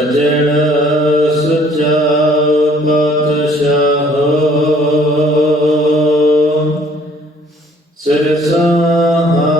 ਸਜਣ ਸੁਚਾ ਪਾਤਸ਼ਾਹ। ਸਿਰ ਸਾਹਾ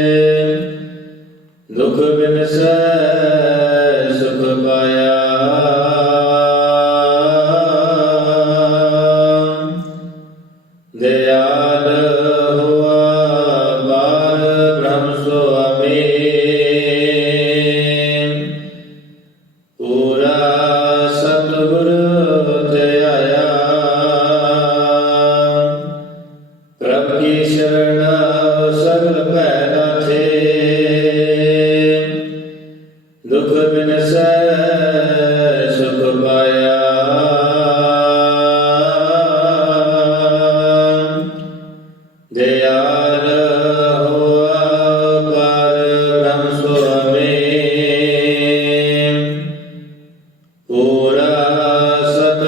tövbe mesel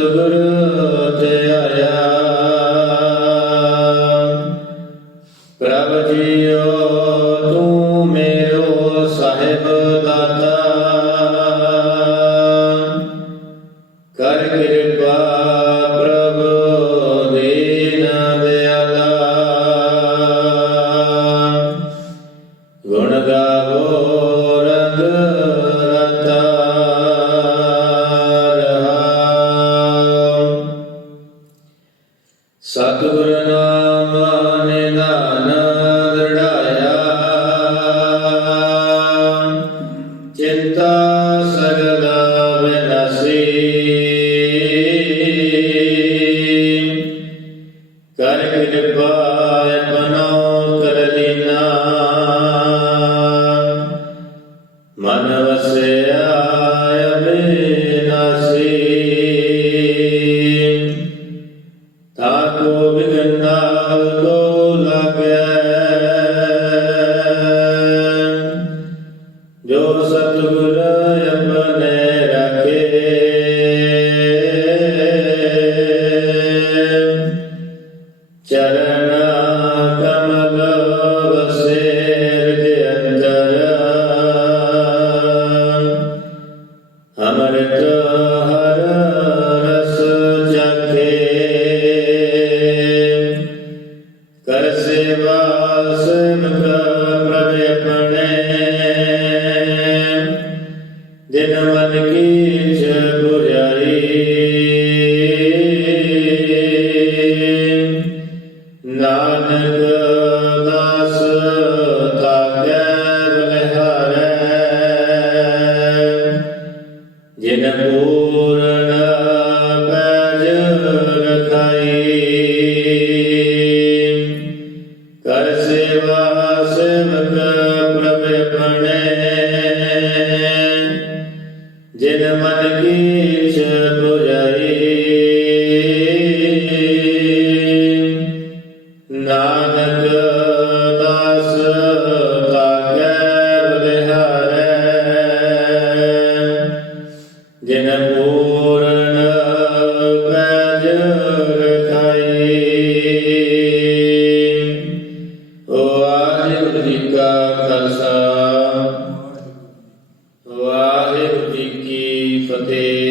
Sadhguru ਸਤਿਗੁਰ ਅਮਰਤ ਹਰ ਰਸ ਚਖੇ ਕਰ ਸੇਵਾ ਸੇਵਕ ਪ੍ਰਭ ਆਪਣੇ ਦਿਨ ਮਨ ਕੀ ਚੁਰਾਈ ਨਾਨਕ ਜਿਨ ਮਨ ਕੀਛ ਪੁਜਾਈ। ਨਾਨਕ ਦਾਸ ਲਾਗੈ ਬਿਹਾਰੈ। ਜਿਨ ਪੂਰਨ ਪੈਜ ਰਖਾਈ।